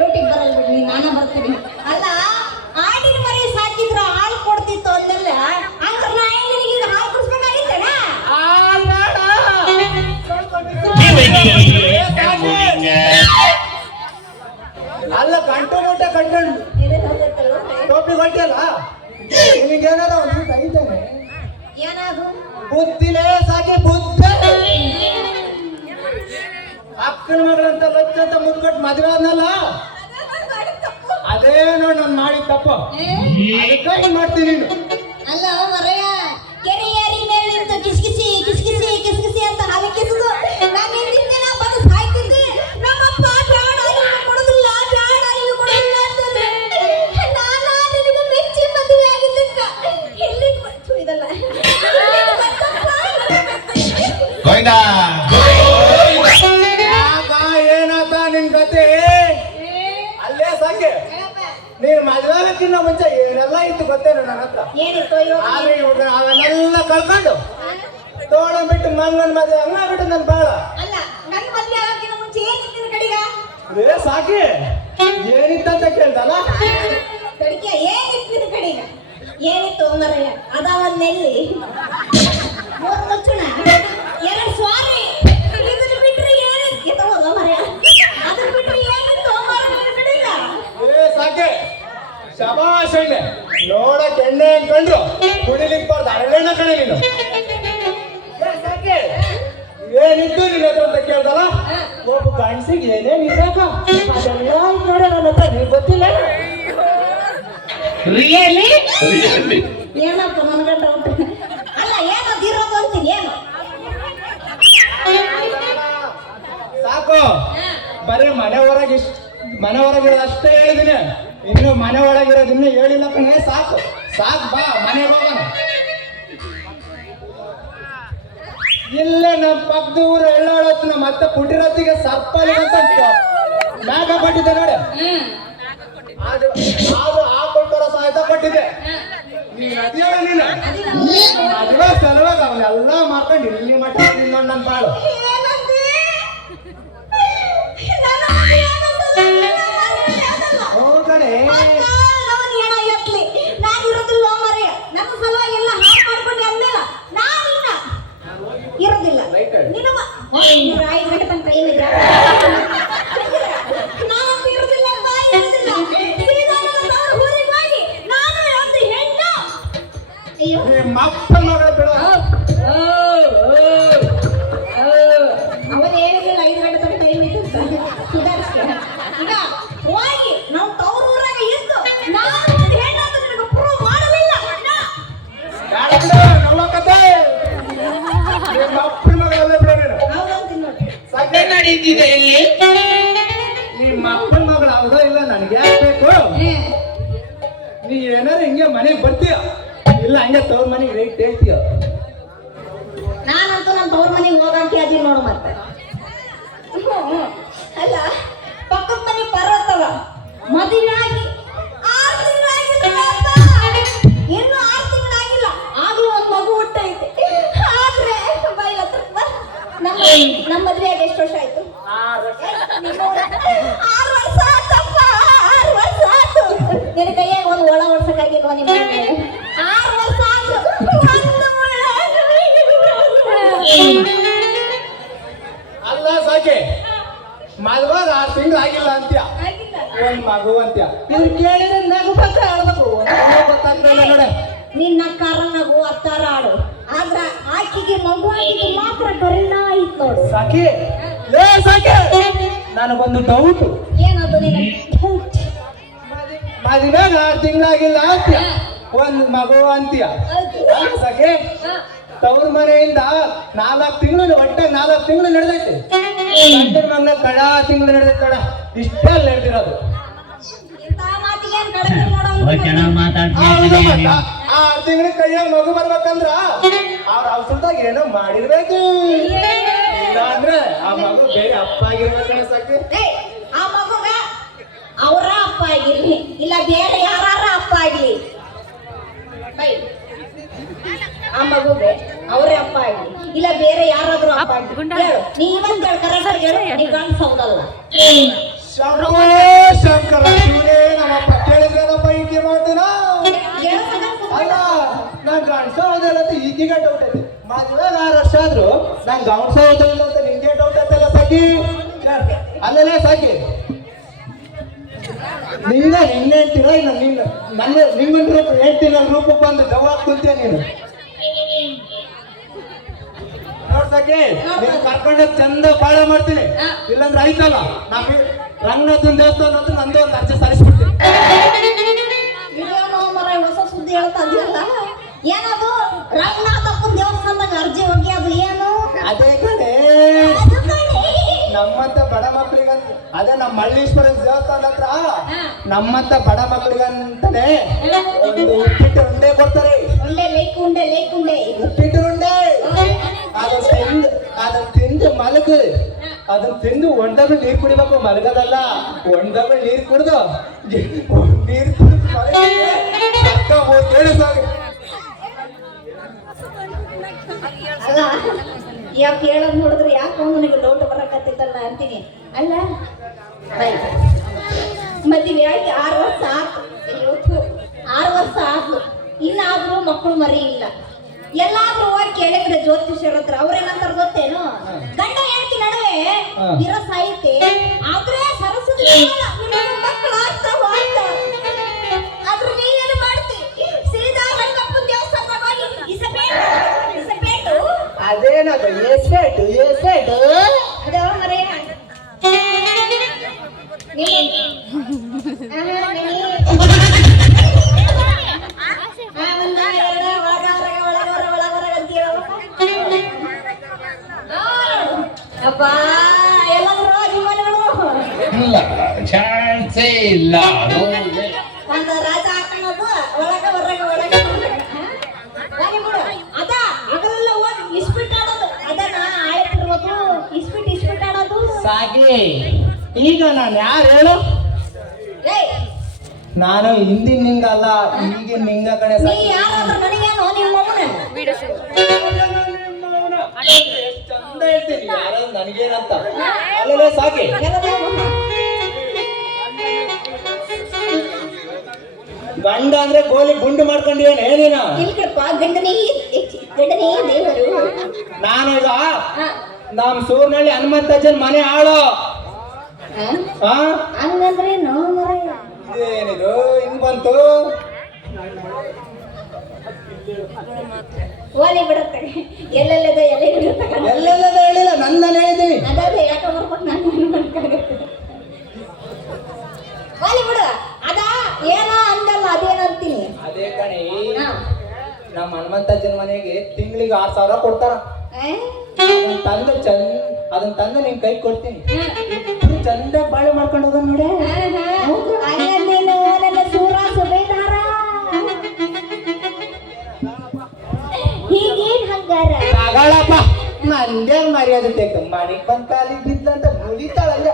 ರೋಟಿಗೆ ಬರಲ್ಲ ಬಿಡಿ, ನಾನ ಬರ್ತೀನಿ. ಅಲ್ಲ ಆಡಿನ ಮರಿ ಸಾಕಿದ್ರ ಹಾಲು ಕೊಡ್ತಿತ್ತು ಅಂದಲ್ಲ, ಅಂದ್ರೆ ನಾ ನಿನಗೆ ಹಾಲು ಕುಡಿಸ್ಬೇಕಾಗಿತ್ತೇನ? ಅಲ್ಲ ಗಂಟು ಮೂಟೆ ಕಟ್ಕೊಂಡು ಟೋಪಿ ಗಂಟೆಲ್ಲ ನಿನಗೇನಾದ ಒಂದು ಐತೇನೆ? ಏನಾದ್ರು ಬುದ್ಧಿಲೇ ಸಾಕಿ ಬುದ್ಧಿ. ಅಕ್ಕನ ಮಗಳಂತ ಲಚ್ಚ ಅಂತ ಮುದ್ಕೊಟ್ಟು ಮದುವೆ ಆದ್ನಲ್ಲ, ಅದೇ ನೋಡಿ ನಾನು ಮಾಡಿದ ತಪ್ಪು. ಅದಕ್ಕೆ ಮಾಡ್ತೀನಿ. ಅಲ್ಲ ಮರಯ್ಯ, ಕೆರೆಯಾರಿ ಮೇಲೆ ನಿಂತು ಕಿಸ್ಕಿಸಿ ಕಿಸ್ಕಿಸಿ ಕಿಸ್ಕಿಸಿ ಅಂತ ಹಾಲು ಕಿಸಿದು ನಾನು ಹಿಂದಿನ ಬಂದು ಸಾಯ್ತಿದ್ದೆ. ನಮ್ಮಪ್ಪ ಬೇಡ ನೀವು ಕೊಡೋದಿಲ್ಲ, ಬೇಡ ನೀವು ಕೊಡೋದಿಲ್ಲ ಅಂತಂದ್ರೆ ನಾನು ನಿನಗೆ ಮೆಚ್ಚಿ ಮದುವೆ ಆಗಿದ್ದಕ್ಕ ಎಲ್ಲಿ ಕೊಟ್ಟು ಇದಲ್ಲ ಏನಾತ ನಿನ್ ಕತೆ? ಅಲ್ಲೇ ಸಾಕೆ ನೀನ್ ಮದುವೆಕ್ಕಿಂತ ಮುಂಚೆ ಏನೆಲ್ಲ ಇತ್ತು ಗೊತ್ತೇನು ನನ್ನ ಹತ್ರ? ಆದ್ರೆ ಅವನ್ನೆಲ್ಲ ಕಳ್ಕೊಂಡು ತೋಳ ಬಿಟ್ಟು ಮಂಗನ್ ಮದುವೆ ಹಂಗ ಬಿಟ್ಟು ನನ್ ಬಾಳ. ಅಲ್ಲ ನನ್ನ ಮದುವೆ ಆಗೋಕ್ಕಿಂತ ಮುಂಚೆ ಏನಿತ್ತು ನಿನ್ನ ಕಡೆಗ? ಅದೇ ಸಾಕಿ ಏನಿತ್ತಂತ ಕೇಳ್ದಲ್ಲ? ಕಡಿಕೆ ಏನಿತ್ತು ನಿನ್ನ ಕಡೆಗ? ಏನಿತ್ತು ಮರಯ್ಯ? ಅದಾವನ್ನೆಲ್ಲಿ ಮೂರು ಮುಚ್ಚುಣ, ಎರಡು ಸ್ವಾರಿ, ಇದನ್ನ ಬಿಟ್ರೆ ಏನಿತ್ತು? ತಗೋದ ಮರಯ್ಯ, ಅದನ್ನ ಬಿಟ್ರೆ ಏನಿತ್ತು ಮರ ನಿನ್ನ ಕಡೆಗ? ಸಾಕೆ ಶಬಾಷ್ ಎಣ್ಣೆ ನೋಡಕ್ ಎಣ್ಣೆ ಅನ್ಕೊಂಡ್ರು ಕುಡಿಲಿಕ್ಕೆ ಬಾರ್ದು ಅರಳೆಣ್ಣ ಕಣೆ ನೀನು. ಸಾಕೆ ಏನಿತ್ತು ನಿನ್ನ ಹತ್ರ ಅಂತ ಕೇಳ್ದಲ್ಲ? ಒಬ್ಬ ಗಂಡಸಿಗೆ ಏನೇನ್ ಇರ್ಬೇಕ ಅದೆಲ್ಲ ನೋಡ ನನ್ನ ಹತ್ರ ನೀನ್ ಗೊತ್ತಿಲ್ಲ. ರಿಯಲಿ ಏನಪ್ಪ ನನ್ಗ ಡೌಟ್. ಅಲ್ಲ ಏನದು ಇರೋದು ಅಂತೀನಿ, ಏನು? ಸಾಕು ಬರೀ ಮನೆ ಹೊರಗಿರೋದು ಅಷ್ಟೇ ಹೇಳಿದೀನಿ, ಇನ್ನು ಮನೆ ಒಳಗಿರೋದು ಇನ್ನೂ ಹೇಳಿಲ್ಲ ಕಣೆ. ಸಾಕು ಸಾಕು, ಬಾ ಮನೆಗೆ ಹೋಗೋಣ. ಇಲ್ಲೇ ನಮ್ಮ ಪಕ್ಕದ ಊರು ಎಳ್ಳಾಳತ್ತು ನಮ್ಮ ಮತ್ತೆ ಪುಟ್ಟಿರತ್ತಿಗೆ ಸರ್ಪಲ್ಲಿ ಅಂತ ಮ್ಯಾಗ ಕೊಟ್ಟಿದ್ದೆ ನೋಡಿ, ಅದು ಹಾಕೊಳ್ತಾರ ಸಹಾಯತ ಕೊಟ್ಟಿದ್ದೆ. ನೀನ್ ಅದೇಳ ನೀನು ಮದುವೆ ಸಲುವಾಗಿ ಅವನ್ನೆಲ್ಲ ಮಾಡ್ಕೊಂಡು ಇಲ್ಲಿ ಮಟ್ಟ ನನ್ನ ಬಾಳು. ಹೋಗಣೆ ನಾನು ಇರೋದಿಲ್ಲ ಮರೆಯ, ನನ್ನ ಸಲುವಾಗಿ ಎಲ್ಲ ಹಾಳು ಮಾಡ್ಕೊಂಡು ಅಂದಲ್ಲ ನಾನು ಇರೋದಿಲ್ಲ. ನಿನ್ನ 5 ಗಂಟೆ ತನಕ ಟೈಮ್ ಇದೆ, ನಾನು ಇರೋದಿಲ್ಲ. ಅಯ್ಯೋ ಅವನು ಹೇಳಿದ್ರಲ್ಲ 5 ಗಂಟೆ ತನಕ ಟೈಮ್ ಇದೆ ಅಂತ ಸುಧಾರಿಸ್ಕೆ. ಈಗ ಹೋಗಿ ನಾವು ತವರೂರಾಗ ಇದ್ದು ನಾನು ಹೇಳೋದು ನಿನಗೆ ಪ್ರೂವ್ ಮಾಡಲಿಲ್ಲ. ಸದ್ಯ ನಡೀತಿದೆ ಇಲ್ಲಿ. ನಿಮ್ಮ ಅಪ್ಪನ ಮಗಳು ಹೌದಾ ಇಲ್ಲ ನನಗೆ ಯಾಕೆ ಬೇಕು? ನೀ ಏನಾರು ಹಿಂಗೆ ಮನೆಗೆ ಬರ್ತೀಯ, ಇಲ್ಲ ಹಂಗೆ ತವ್ರ ಮನೆಗೆ ರೇಟ್ ಹೇಳ್ತೀಯ. ನಾನಂತೂ ನನ್ನ ತವ್ರ ಮನೆಗೆ ಹೋಗಂಟಿ ಅದೀನಿ ನೋಡು. ಮತ್ತೆ ಅಲ್ಲ ಪಕ್ಕದ ಮನೆ ಪರ್ವತವ ಮದುವೆ ಆಗಿ 6 ತಿಂಗಳಾಗಿಲ್ಲ, ಇನ್ನೂ 6 ತಿಂಗಳಾಗಿಲ್ಲ, ಆಗ್ಲೂ ಒಂದು ಮಗು ಹುಟ್ಟೈತೆ. ಆದ್ರೆ ಬೈಲ್ ಹತ್ರ ನಮ್ಮ ನಮ್ಮ ಮದ್ವೆ ಆಗಿ ಎಷ್ಟು ವರ್ಷ ಆಯ್ತು? 6 ವರ್ಷ ಆತಪ್ಪ, 6 ವರ್ಷ ಆತು. ನಿನ್ನ ಕೈಯಾಗ ಒಂದು ಒಳ ವರ್ಷಕ್ಕಾಗಿಲ್ವ ನಿಮ್ಮ 6 ವರ್ಷ ಆತು. ಅಲ್ಲ ಸಾಕೆ ಮದ್ವಾಗ 6 ತಿಂಗಳು ಆಗಿಲ್ಲ ಅಂತ್ಯ, ಒಂದ್ ಮಗು ಅಂತ್ಯ. ಇವ್ರು ಕೇಳಿದ್ರೆ ನಗು ಪಕ್ಕ ಆಡ್ಬೇಕು, ಗೊತ್ತಾಗ್ತಲ್ಲ ನೋಡ. ನಿನ್ನ ಕಾರ ನಗು ಅತ್ತಾರ ಆಡು, ಆದ್ರ ಆಕಿಗೆ ಮಗು ಆಗಿದ್ದು ಮಾತ್ರ ಕರಿಣ ಆಯ್ತು ನೋಡು. ಸಾಕಿ ಲೇ ಸಾಕೆ, ನನಗೊಂದು ಡೌಟ್. ಏನದು ನಿನ್ನ ಮದ್ವೆಗ 6 ತಿಂಗಳಾಗಿಲ್ಲ ಅಂತ್ಯ, ಒಂದ್ ಮಗು ಅಂತ್ಯ. ಸಾಕೆ ತವ್ರ ಮನೆಯಿಂದ 4 ತಿಂಗಳು, ಒಟ್ಟೆ 4 ತಿಂಗಳು ನಡೆದೈತಿ. ಗಂಡನ ಮಗನ ಕಡ ತಿಂಗಳು ನಡೆದೈತಿ ಕಡ, ಇಷ್ಟೇ ನಡೆದಿರೋದು. ಇಂಥ ಮಾತಿಗೆ ಕಡಿಮೆ ನೋಡೋ ಚೆನ್ನಾಗಿ ಮಾತಾಡ್ತೀನಿ. 6 ತಿಂಗಳ ಕೈಯಾಗ ಮಗು ಬರ್ಬೇಕಂದ್ರ ಅವ್ರ ಔಷಧದಾಗ ಏನೋ ಮಾಡಿರ್ಬೇಕು, ಇಲ್ಲ ಅಂದ್ರೆ ಆ ಮಗು ಬೇರೆ ಅಪ್ಪ ಆಗಿರ್ಬೇಕು. ಸಾಕಿ ಆ ಮಗುಗ ಅವರ ಅಪ್ಪ ಆಗಿರ್ಲಿ, ಇಲ್ಲ ಬೇರೆ ಯಾರ ಅಪ್ಪ ಆಗ್ಲಿ, ಬೈ ಆ ಮಗುಗೆ ಅವರೇ ಅಪ್ಪ ಆಗ್ಲಿ, ಇಲ್ಲ ಬೇರೆ ಯಾರಾದ್ರೂ ಅಪ್ಪ ಆಗ್ಲಿ. ಹೇಳು, ನೀವಂತ ಕರೆಕ್ಟ್ ಹೇಳು, ನೀ ಗಂಡ ಸೌದಲ್ಲ. ಶಂಕರ ಶಂಕರ ಶಿವನೇ ನಮ್ಮಪ್ಪ ಕೇಳಿದ್ರೇನಪ್ಪ ಈಕೆ ಮಾಡ್ತೀನ? ಅಲ್ಲ ನಾನ್ ಗಂಡ್ಸ ಹೋದಿಲ್ಲ ಅಂತ ಈಗೀಗ ಡೌಟ್ ಐತಿ. ಮದ್ವೆಗ 6 ವರ್ಷ ಆದ್ರು ನಾನ್ ಗಂಡ್ಸ ಹೋದಿಲ್ಲ ಅಂತ ನಿಂಗೆ ಡೌಟ್ ಐತಲ್ಲ ಸಾಕಿ? ಅಲ್ಲೇ ಸಾಕಿ ನಿಂಗ ಹೆಣ್ಣೆ ಹೇಳ್ತೀರ, ಇಲ್ಲ ನಿನ್ನ ನನ್ನ ನಿಂಗೊಂದು ರೂಪ ಹೇಳ್ತೀನಿ, ನನ್ನ ರೂಪಕ್ಕೆ ಬಂದು ದವ್ವಾಗ ಕುಂತೀಯ ನೀನು. ನೋಡ್ಸಕ್ಕೆ ನೀನು ಕರ್ಕೊಂಡ ಚಂದ ಬಾಳ ಮಾಡ್ತೀನಿ, ಇಲ್ಲಾಂದ್ರೆ ಆಯ್ತಲ್ಲ ನಮ್ಮ ರಂಗನಾಥನ ದೇವಸ್ಥಾನ ಹತ್ರ ನಂದು ಒಂದು ಅರ್ಜಿ ಸಲ್ಲಿಸ್ಬಿಡ್ತೀನಿ. ಇದೇನೋ ಮರ ಹೊಸ ಸುದ್ದಿ ಹೇಳ್ತಾ ಇದೆಯಲ್ಲ, ಏನದು ರಂಗನಾಥಪ್ಪನ ದೇವಸ್ಥಾನದಾಗ ಅರ್ಜಿ ಹೋಗಿ ಅದು ಏನು? ಅದೇ ಕಡೆ ನಮ್ಮಂತ ಬಡ ಮಕ್ಕಳಿಗಂತ, ಅದೇ ನಮ್ಮ ಮಳ್ಳೀಶ್ವರ ದೇವಸ್ಥಾನ ಹತ್ರ ನಮ್ಮಂತ ಬಡ ಮಕ್ಕಳಿಗಂತಾನೆ ಒಂದು ಉಪ್ಪಿಟ್ಟು ಉಂಡೆ ಕೊಡ್ತಾರೆ. ಉಂಡೆ ಲೇಕು ಉಂಡೆ ಲೇಕು ಉಂಡೆ ಉಪ್ಪಿಟ್ಟು ಉಂಡೆ ಅದನ್ನ ತಿಂದು ಮಲಗು, ಅದನ್ನ ತಿಂದು ಒಂದಗಳು ನೀರು ಕುಡಿಬೇಕು, ಮಲಗದಲ್ಲ. ಒಂದಗಳು ನೀರು ಕುಡ್ದು ನೀರು ಕುಡಿದು ಕೇಳಿ ಸಾಕು. ಅಲ್ಲ ಯಾಕೆ ಹೇಳೋದು ನೋಡಿದ್ರೆ ಯಾಕೆ ನನಗೆ ಡೌಟ್ ಬರಕತ್ತಿದ್ದಲ್ಲ ಅಂತೀನಿ. ಅಲ್ಲ ಮದುವೆ ಆಗಿ 6 ವರ್ಷ ಆತು, 6 ವರ್ಷ ಆತು, ಇನ್ನಾದ್ರೂ ಮಕ್ಕಳು ಮರಿ ಇಲ್ಲ. ಎಲ್ಲಾದ್ರೂ ಹೋಗಿ ಕೇಳಿದ್ರೆ ಜ್ಯೋತಿಷ್ಯರ ಹತ್ರ ಅವ್ರೇನಂತಾರ ಗೊತ್ತೇನು? ಗಂಡ ಹೆಂಡತಿ ನಡುವೆ ವಿರಸ ಐತೆ, ಆದ್ರೆ ಸರಸ್ವತಿ ಮಕ್ಕಳು ಆಗ್ತಾವ ಅಂತ. ಆದ್ರೆ ನೀನೇನು ಮಾಡ್ತಿ? ಸೀದಾ ರಂಗಪ್ಪನ ದೇವಸ್ಥಾನದಾಗ ಹೋಗಿ ಇಸಪೇಟು ಅದೇನದು ಎಸ್ಟೇಟು ಎಸ್ಟೇಟು ಅದೇ ಮರೆಯ ಅಪ್ಪ ಎಲ್ಲಾದ್ರೂ ಜೀವನಗಳು ಇಲ್ಲ ಚಾನ್ಸೇ ಇಲ್ಲ. ಒಂದು ರಾಜ ಹಾಕೋದು ಒಳಗ ಹೊರಗ ಒಳಗ ಬಿಡು. ಅದ ಅದರಲ್ಲ ಹೋಗಿ ಇಸ್ಪಿಟ್ ಆಡೋದು, ಅದನ್ನ ಆಯ್ತಿರ್ಬೋದು. ಇಸ್ಪಿಟ್ ಆಡೋದು ಸಾಗಿ. ಈಗ ನಾನು ಯಾರು ಹೇಳು? ನಾನು ಹಿಂದಿನ ನಿಂಗ ಅಲ್ಲ, ಈಗಿನ ನಿಂಗ ಕಡೆ. ನೀ ಯಾರಾದ್ರೂ ನನಗೇನು ನಿಮ್ಮ ಮಗನ ಚಂದ ಹೇಳ್ತೀನಿ, ಯಾರಾದ್ರೂ ನನಗೇನಂತ ಅಲ್ಲೇ ಸಾಕಿ. ಗಂಡ ಅಂದ್ರೆ ಗೋಲಿ ಗುಂಡು ಮಾಡ್ಕೊಂಡಿವೇನೆ ನೀನು? ಇಲ್ಕಪ್ಪ, ಗಂಡನೇ ದೇವರು. ನಾನೀಗ ನಮ್ ಸೂರ್ನಳ್ಳಿ ಹನುಮಂತಜ್ಜನ್ ಮನೆ ಆಳು. ಹಂಗಂದ್ರೆ ಏನಿದು ಹಿಂಗ್ ಬಂತು? ಓಲಿ ಬಿಡುತ್ತೆ, ಎಲ್ಲೆಲ್ಲದ ಎಲೆ ಎಲ್ಲೆಲ್ಲದ ಹೇಳಿಲ್ಲ, ನಂದನೇ ಹೇಳಿದ್ದೀನಿ. ಅದೇ ಯಾಕೆ ಬರ್ಬೇಕು ನಾನು ಓಲಿ ಬಿಡು. ಅದ ಏನೋ ಅಂದಲ್ಲ, ಅದೇನಂತೀನಿ. ಅದೇ ಕಣಿ, ನಮ್ಮ ಹನುಮಂತಜ್ಜನ ಮನೆಗೆ ತಿಂಗಳಿಗೆ 6,000 ಕೊಡ್ತಾರ. ಅದನ್ನ ತಂದು ನಿನ್ ಕೈ ಕೊಡ್ತೀನಿ, ಚಂದ ಬಾಳೆ ಮಾಡ್ಕೊಂಡು ಹೋಗೋಣ ನೋಡಿ. ಸೂರ ಸುಬೇದಾರ ಹೀಗೇನ್ ಹಂಗಾರ ತಗಳಪ್ಪ, ನಂದೇ ಮರ್ಯಾದೆ ತೆಗ್ದು ಮನೆಗ್ ಬಂದ್ ಕಾಲಿಗೆ ಬಿದ್ದಂತ ಮುಳಿತಾಳಲ್ಲ.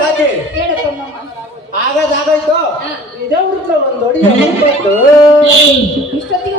ಸಾಕಿ ಆಗಾಯ್ತು, ಇದೇ ಹುಡುಗ ಒಂದ್ ಹೊಡಿ ಇಷ್ಟೊತ್ತಿಗೆ